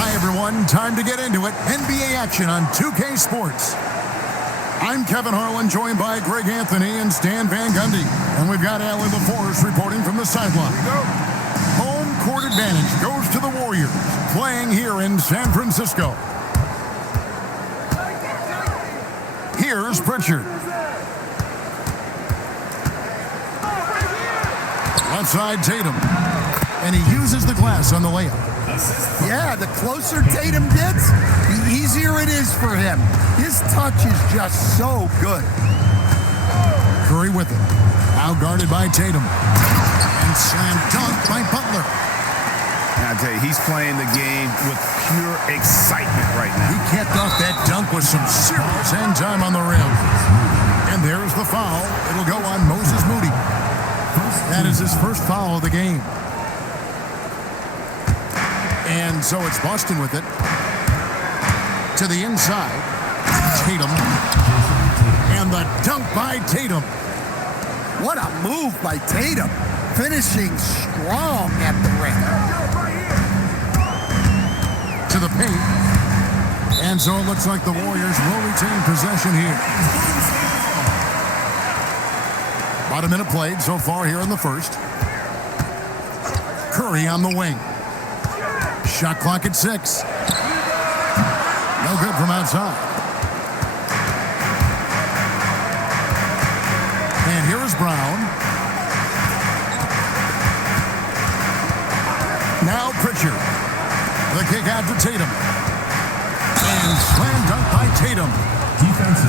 Hi, everyone. Time to get into it. NBA action on 2K Sports. I'm Kevin Harlan, joined by Greg Anthony and Stan Van Gundy. And we've got Allie LaForce reporting from the sideline. Home court advantage goes to the Warriors, playing here in San Francisco. Here's Pritchard. Left side, Tatum. And he uses the glass on the layup. Yeah, the closer Tatum gets, the easier it is for him. His touch is just so good. Curry with it. Now guarded by Tatum. And slam dunk by Butler. I tell you, he's playing the game with pure excitement right now. He kept off that dunk with some serious hang time on the rim. And there's the foul. It'll go on Moses Moody. That is his first foul of the game. And so it's Boston with it. To the inside. Tatum. And the dunk by Tatum. What a move by Tatum. Finishing strong at the rim. To the paint. And so it looks like the Warriors will retain possession here. About a minute played so far here in the first. Curry on the wing. Shot clock at 6. No good from outside. And here is Brown. Now Pritchard. The kick out to Tatum. And slam dunk by Tatum.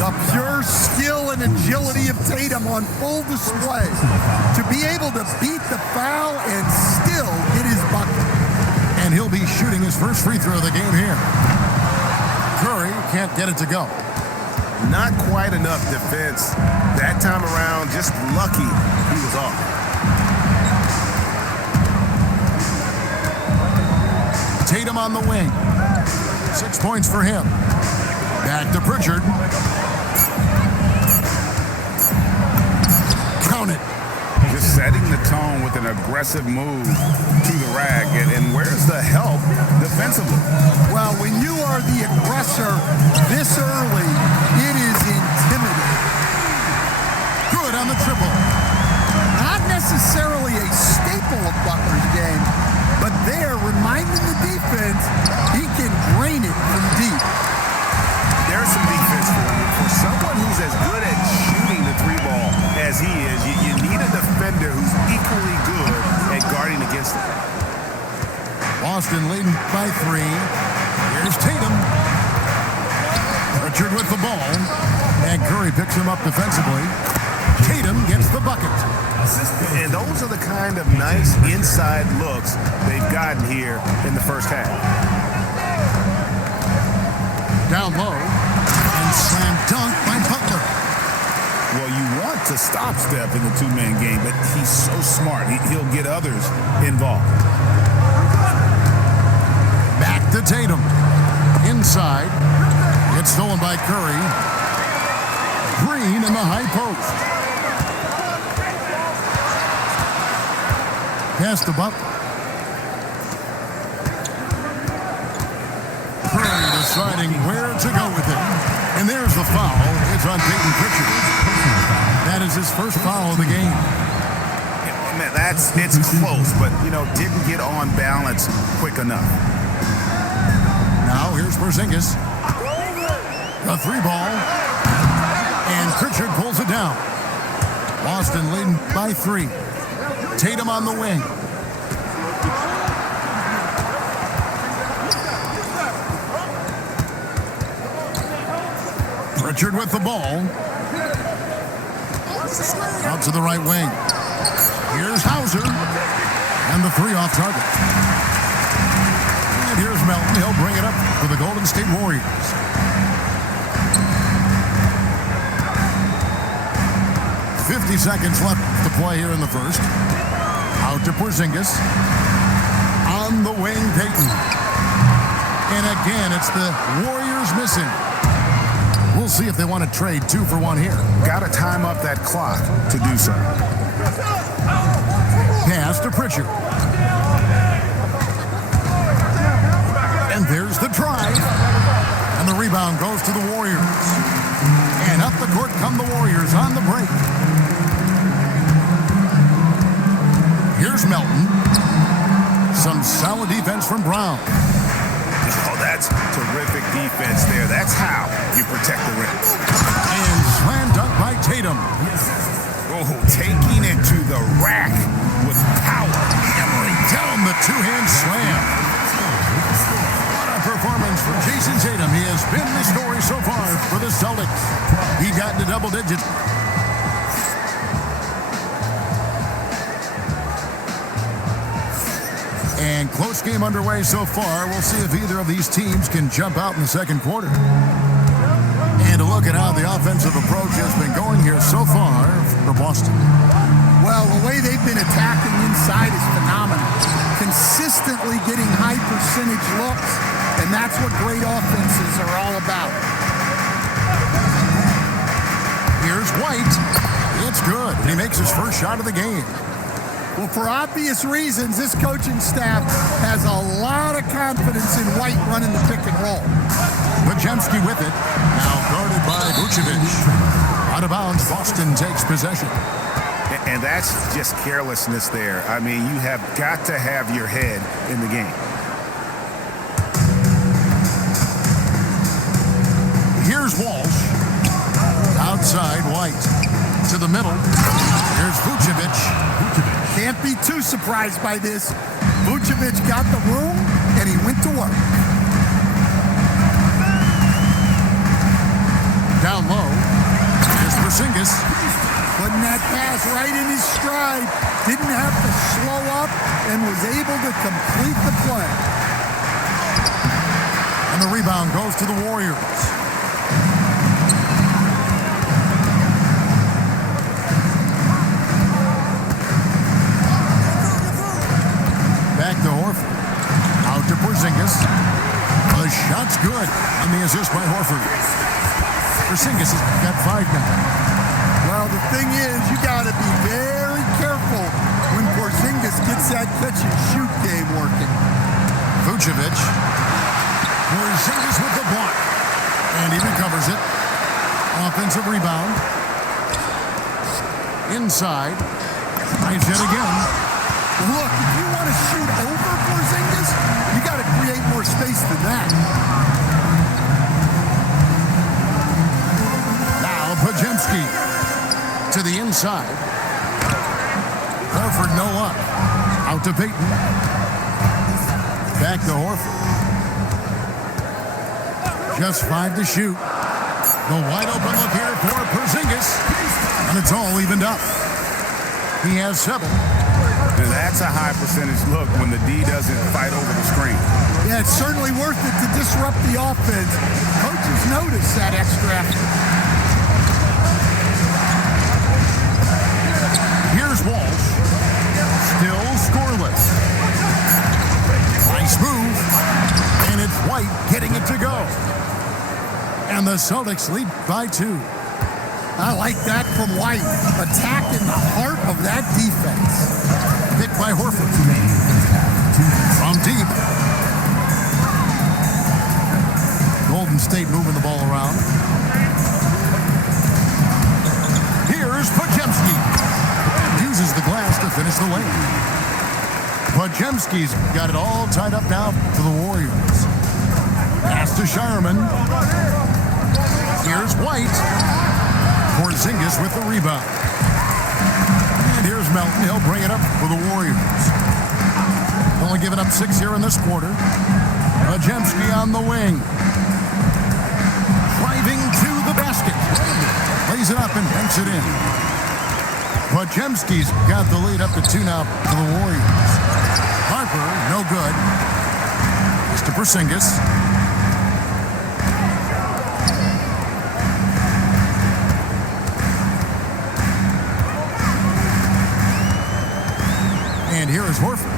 The pure skill and agility of Tatum on full display. To be able to beat the foul and still get his bucket. And he'll be shooting his first free throw of the game here. Curry can't get it to go. Not quite enough defense. That time around, just lucky he was off. Tatum on the wing. 6 points for him. Back to Pritchard. Count it. Just setting the tone with an aggressive move to the rack. And where's the help defensively? Well, when you are the aggressor this early, it is intimidating. Good on the triple. Not necessarily a staple of Butler's game, but there, reminding the defense he can drain it from deep. There's some defense for you. For someone who's as good at shooting the three ball as he is, you need a defender who's equally good at guarding against it. Boston leading by 3. Here's Tatum. Pritchard with the ball. And Curry picks him up defensively. Tatum gets the bucket. And those are the kind of nice inside looks they've gotten here in the first half. Down low. And slam dunk by Butler. Well, you want to stop Steph in the two-man game, but he's so smart. He'll get others involved. Back to Tatum. Inside. It's stolen by Curry. Green in the high post. Pass to Butler. Curry deciding where to go with it. And there's the foul. It's on Peyton Pritchard. That is his first foul of the game. Man, it's close, but, didn't get on balance quick enough. Now here's Porzingis. The 3-ball. And Pritchard pulls it down. Boston leading by 3. Tatum on the wing. Pritchard with the ball. Out to the right wing. Here's Hauser. And the 3 off target. And here's Melton. He'll bring it up for the Golden State Warriors. .50 seconds left to play here in the first. Out to Porzingis. On the wing, Peyton. And again, it's the Warriors missing. We'll see if they want to trade 2 for 1 here. Got to time up that clock to do so. Pass to Pritchard. And there's the drive. And the rebound goes to the Warriors. And up the court come the Warriors on the break. Here's Melton. Some solid defense from Brown. Oh, that's terrific defense there. That's how you protect the rim. And slam dunk by Tatum. Oh, taking it to the rack with power. Hammering down the two-hand slam. What a performance from Jason Tatum. He has been the story so far for the Celtics. He got into double digits. And close game underway so far. We'll see if either of these teams can jump out in the second quarter. And to look at how the offensive approach has been going here so far for Boston. Well, the way they've been attacking inside is phenomenal. Consistently getting high percentage looks, and that's what great offenses are all about. Here's White. It's good. And he makes his first shot of the game. Well, for obvious reasons, this coaching staff has a lot of confidence in White running the pick and roll. Podziemski with it. Now guarded by Vucevic. Out of bounds, Boston takes possession. And that's just carelessness there. I mean, you have got to have your head in the game. Here's Walsh. Outside, White. To the middle. Here's Vucevic. Can't be too surprised by this. Vucevic got the room, and he went to work. Down low. Here's Porzingis. Putting that pass right in his stride. Didn't have to slow up and was able to complete the play. And the rebound goes to the Warriors. Back to Horford. Out to Porzingis. The shot's good. And the assist by Horford. Porzingis has got 5 now. Well, the thing is, you got to be very careful when Porzingis gets that catch-and-shoot game working. Vucevic. Porzingis with the block. And he recovers it. Offensive rebound. Inside. Tries it again. Look, if you want to shoot over Porzingis, you got to create more space than that. Now Podziemski to the inside. Horford no luck. Out to Payton. Back to Horford. Just 5 to shoot. The wide open look here for Porzingis. And it's all evened up. He has 7. That's a high percentage look when the D doesn't fight over the screen. Yeah, it's certainly worth it to disrupt the offense. Coaches notice that extra effort. Here's Walsh. Still scoreless. Nice move. And it's White getting it to go. And the Celtics lead by 2. I like that from White. Attacking the heart of that defense. Picked by Horford. From deep. Golden State moving the ball around. Here's Podziemski. Uses the glass to finish the lane. Podziemski's got it all tied up now for the Warriors. Pass to Shireman. Here's White. Porzingis with the rebound. And here's Melton. He'll bring it up for the Warriors. Only giving up 6 here in this quarter. Podziemski on the wing. Driving to the basket. Lays it up and banks it in. Podziemski's got the lead up to 2 now for the Warriors. Harper, no good. It's to Porzingis. And here is Horford.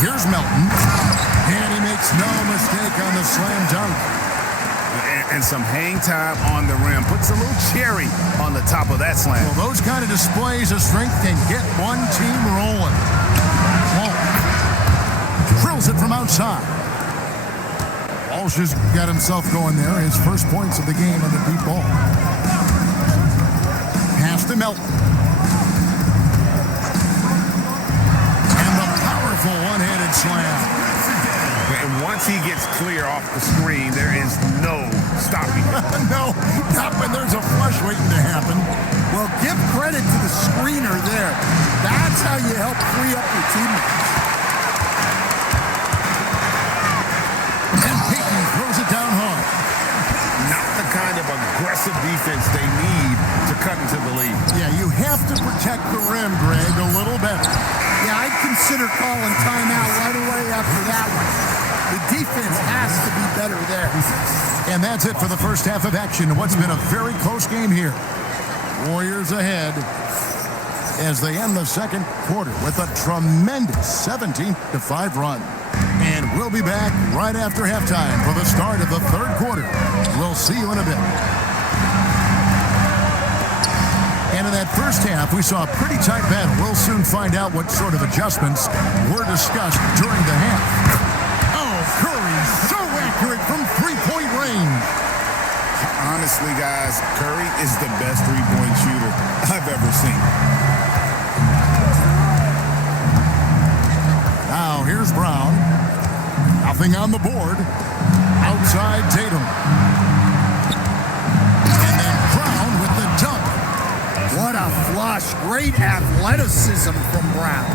Here's Melton. And he makes no mistake on the slam dunk. And some hang time on the rim. Puts a little cherry on the top of that slam. Well, those kind of displays of strength can get one team rolling. Won't. outside. Walsh has got himself going there. His first points of the game on the deep ball. Pass to Melton. And the powerful one-handed slam. And once he gets clear off the screen, there is no stopping him. No, not when there's a flush waiting to happen. Well, give credit to the screener there. That's how you help free up your teammates. And Peyton throws it down hard. Not the kind of aggressive defense they need to cut into the lead. Yeah, you have to protect the rim, Greg, a little better. Yeah, I'd consider calling timeout right away after that one. The defense has to be better there. And that's it for the first half of action in what's been a very close game here. Warriors ahead as they end the second quarter with a tremendous 17-5 run. And we'll be back right after halftime for the start of the third quarter. We'll see you in a bit. And in that first half, we saw a pretty tight battle. We'll soon find out what sort of adjustments were discussed during the half. Oh, Curry, so accurate from three-point range. Honestly, guys, Curry is the best three-point shooter I've ever seen. Now, here's Brown. Nothing on the board. Outside Tatum. And then Brown with the dunk. What a flush. Great athleticism from Brown.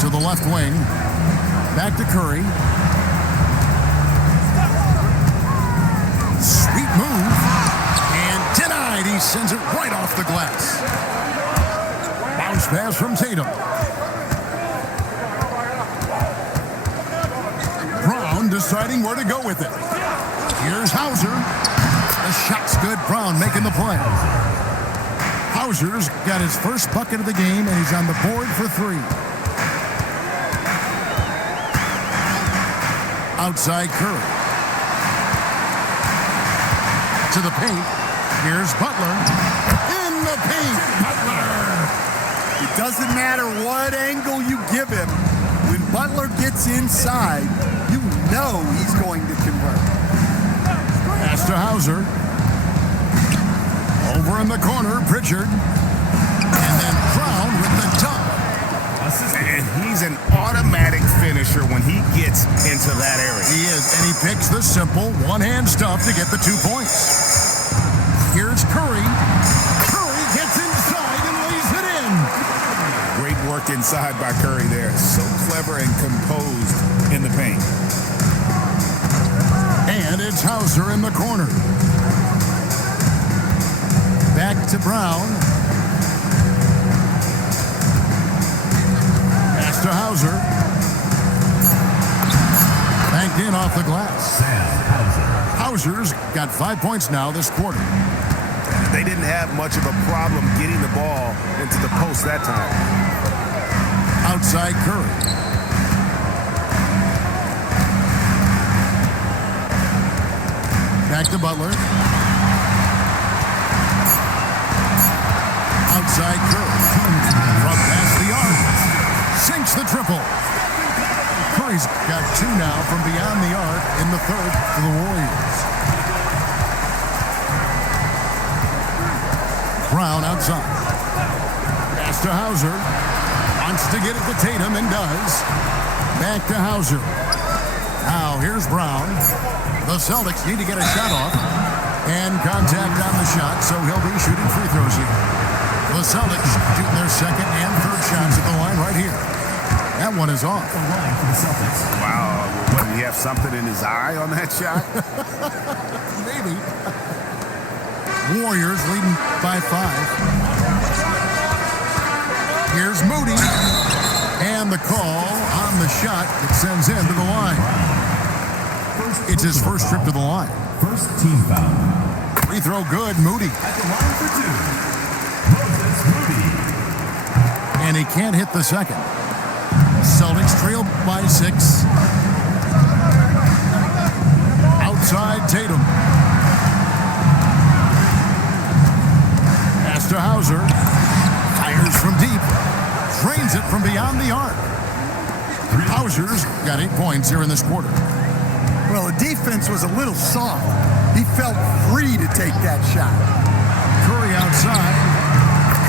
To the left wing. Back to Curry. Sweet move. And denied. He sends it right off the glass. Bounce pass from Tatum. Brown deciding where to go with it. Here's Hauser. The shot's good. Brown making the play. Hauser's got his first bucket of the game, and he's on the board for three. Outside Curry. To the paint. Here's Butler. In the paint. Butler. It doesn't matter what angle you give him. When Butler gets inside, you know he's going to convert. Pass to Hauser. Over in the corner, Pritchard. And then Brown with the dunk. And he's an automatic finisher when he gets into that area. He is, and he picks the simple one-hand stuff to get the 2 points. Here's Curry. Curry gets inside and lays it in. Great work inside by Curry there. So clever and composed in the paint. And it's Hauser in the corner. Back to Brown. Pass to Hauser. Banked in off the glass. Hauser's got 5 points now this quarter. They didn't have much of a problem getting the ball into the post that time. Outside Curry. Back to Butler. Outside Curry. From past the arc. Sinks the triple. Curry's got two now from beyond the arc in the third for the Warriors. Brown outside. Pass to Hauser. Wants to get it to Tatum and does. Back to Hauser. Now here's Brown. The Celtics need to get a shot off. And contact on the shot, so he'll be shooting free throws here. The Celtics shooting their second and third shots at the line right here. That one is off. Wow. What, did he have something in his eye on that shot? Maybe. Warriors leading by 5. Here's Moody. And the call on the shot that sends him to the line. It's his first trip to the line. First team foul. Free throw good, Moody. At the line for two. Moses Moody. And he can't hit the second. Celtics trail by 6. Outside Tatum. Pass to Hauser. Fires from deep. Drains hits it from beyond the arc. Hauser's got 8 points here in this quarter. Well, the defense was a little soft. He felt free to take that shot. Curry outside.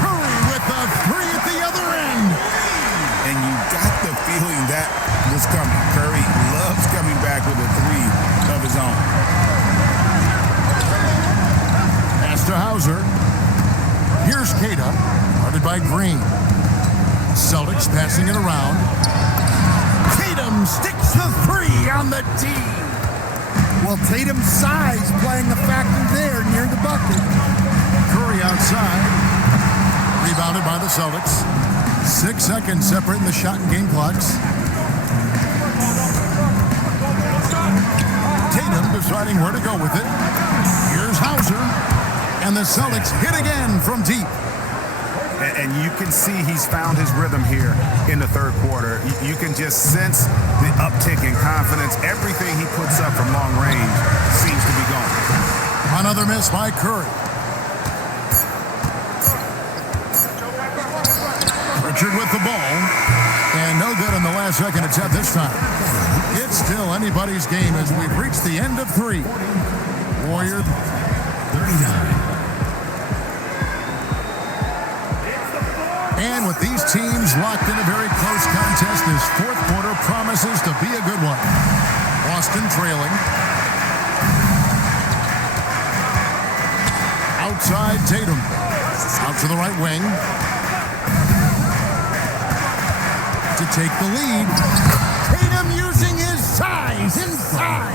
Curry with the three at the other end. And you got the feeling that was coming. Curry loves coming back with a three of his own. Pass to Hauser. Here's Keita, guarded by Green. Celtics passing it around. Tatum sticks the three on the tee. Well, Tatum's size playing a factor there near the bucket. Curry outside. Rebounded by the Celtics. 6 seconds separating the shot and game clocks. Tatum deciding where to go with it. Here's Hauser. And the Celtics hit again from deep. And you can see he's found his rhythm here in the third quarter. You can just sense the uptick in confidence. Everything he puts up from long range seems to be going. Another miss by Curry. Richard with the ball. And no good in the last second attempt this time. It's still anybody's game as we've reached the end of three. Warrior 39. And with these teams locked in a very close contest, this fourth quarter promises to be a good one. Boston trailing. Outside Tatum. Out to the right wing. To take the lead. Tatum using his size inside.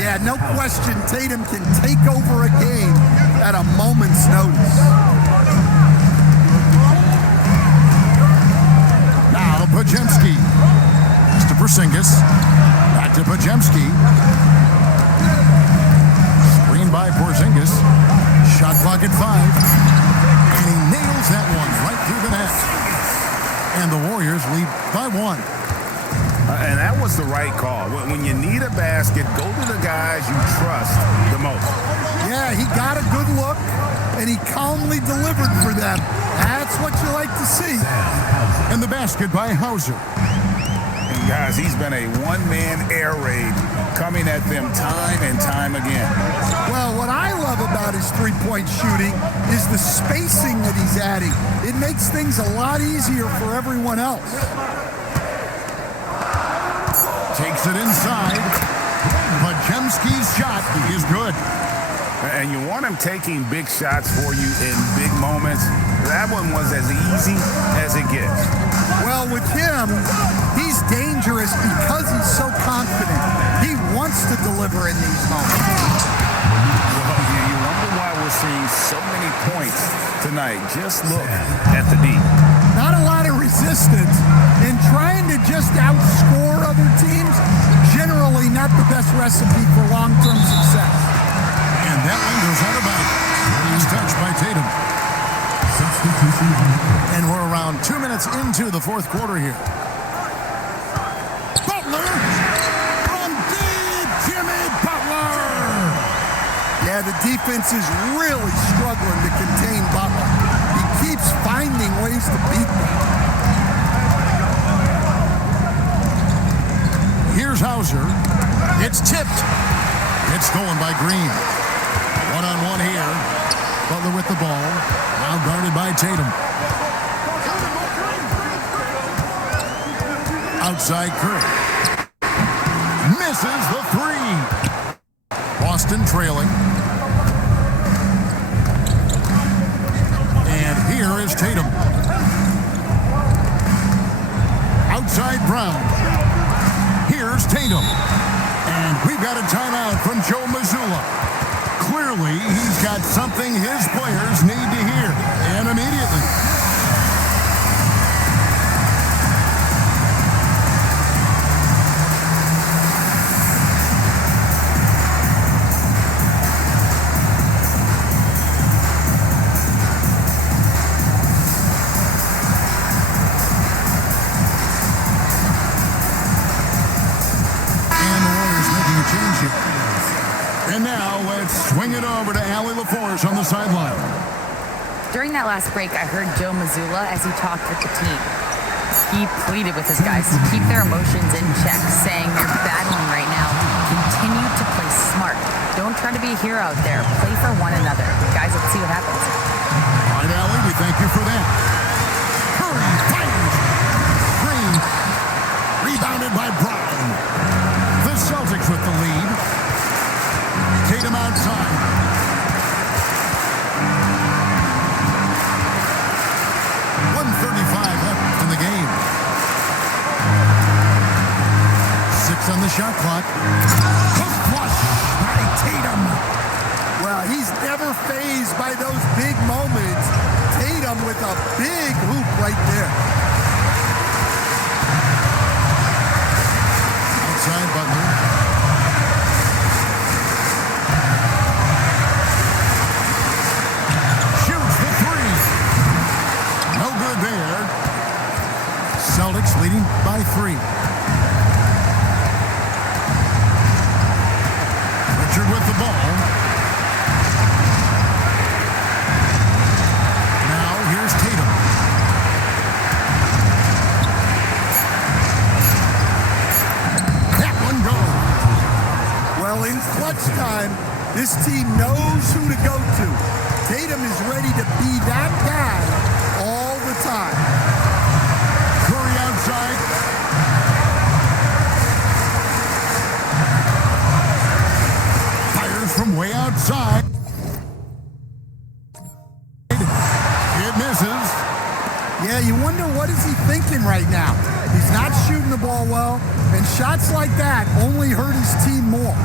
Yeah, no question Tatum can take over a game at a moment's notice. Pajemski. Pass to Porzingis. Back to Pajemski. Screen by Porzingis. Shot clock at 5. And he nails that one right through the net. And the Warriors lead by 1. And that was the right call. When you need a basket, go to the guys you trust the most. Yeah, he got a good look, and he calmly delivered for them. That's what you like to see. And the basket by Hauser. And guys, he's been a one-man air raid coming at them time and time again. Well, what I love about his three-point shooting is the spacing that he's adding. It makes things a lot easier for everyone else. Takes it inside. Pajemski's shot is good. And you want him taking big shots for you in big moments. That one was as easy as it gets. Well, with him, he's dangerous because he's so confident. He wants to deliver in these moments. Well, you wonder why we're seeing so many points tonight. Just look at the D. Not a lot of resistance, and trying to just outscore other teams, generally not the best recipe for long-term success. And that one goes out of bounds. He's touched by Tatum. And we're around 2 minutes into the fourth quarter here. Butler from deep, Jimmy Butler. Yeah, the defense is really struggling to contain Butler. He keeps finding ways to beat them. Here's Hauser. It's tipped. It's stolen by Green. One-on-one here. Butler with the ball. Now guarded by Tatum. Outside Curry. Misses the three. Boston trailing. And here is Tatum. Outside Brown. Here's Tatum. And we've got a timeout from Joe Mazzulla. Clearly, he's got something his players need to hear, and immediately. And the Warriors making a change here. And now let's swing it over to Allie LaForce on the sideline. During that last break, I heard Joe Mazzulla as he talked with the team. He pleaded with his guys to keep their emotions in check, saying you're battling right now. Continue to play smart. Don't try to be a hero out there. Play for one another. Guys, let's see what happens. All right, Allie, we thank you for that. Curry fires. Green. Rebounded by Brown. The Celtics with the lead. Tatum outside. .135 left in the game. 6 on the shot clock. Hook flush by Tatum. Well, he's never fazed by those big moments. Tatum with a big hoop right there. Outside Butler. Shoots the three. No good there. Celtics leading by 3. Richard with the ball. Now here's Tatum. That one goes. Well, in clutch time, this team knows who to go to. Tatum is ready to be that guy all the time. Curry outside. Fires from way outside. It misses. Yeah, you wonder what is he thinking right now. He's not shooting the ball well, and shots like that only hurt his team more.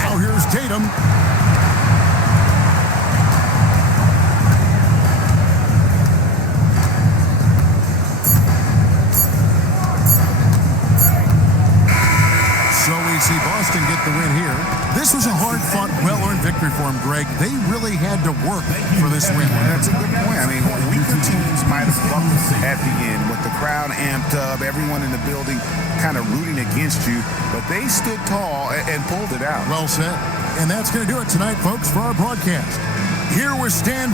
Now here's Tatum. So we see Boston get the win here. This was a hard-fought, well-earned victory for him, Greg. They really had to work for this win. That's a good point. I mean, weaker teams might have buckled at the end with the crowd amped up, everyone in the building kind of rooting against you, but they stood tall and pulled it out. Well said. And that's going to do it tonight, folks, for our broadcast. Here with Stan